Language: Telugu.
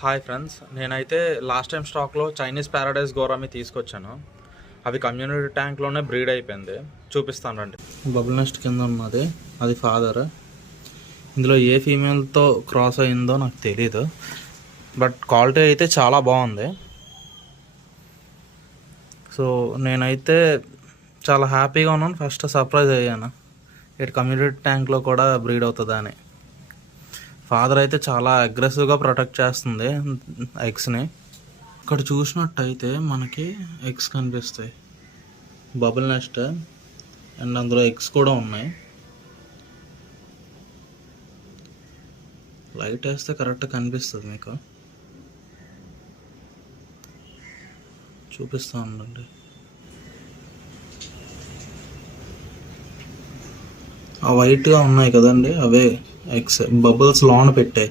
హాయ్ ఫ్రెండ్స్, నేనైతే లాస్ట్ టైం స్టాక్లో చైనీస్ ప్యారడైజ్ గోరామి తీసుకొచ్చాను. అవి కమ్యూనిటీ ట్యాంక్లోనే బ్రీడ్ అయిపోయింది. చూపిస్తాను రండి. బబుల్ నెస్ట్ కింద ఉన్నది అది ఫాదర్. ఇందులో ఏ ఫీమేల్తో క్రాస్ అయిందో నాకు తెలీదు, బట్ క్వాలిటీ అయితే చాలా బాగుంది. సో నేనైతే చాలా హ్యాపీగా ఉన్నాను. ఫస్ట్ సర్ప్రైజ్ అయ్యాను, ఇటు కమ్యూనిటీ ట్యాంక్లో కూడా బ్రీడ్ అవుతుందా అని. ఫాదర్ అయితే చాలా అగ్రెసివ్గా ప్రొటెక్ట్ చేస్తుంది ఎగ్స్ని. ఇక్కడ చూసినట్టయితే మనకి ఎగ్స్ కనిపిస్తాయి, బబుల్ నెస్ట్, అండ్ అందులో ఎగ్స్ కూడా ఉన్నాయి. లైట్ వేస్తే కరెక్ట్గా కనిపిస్తుంది, మీకు చూపిస్తూ ఉండండి. ఆ వైట్గా ఉన్నాయి కదండి, అవే ఎగ్స్ బబుల్స్ లోన పెట్టాయి.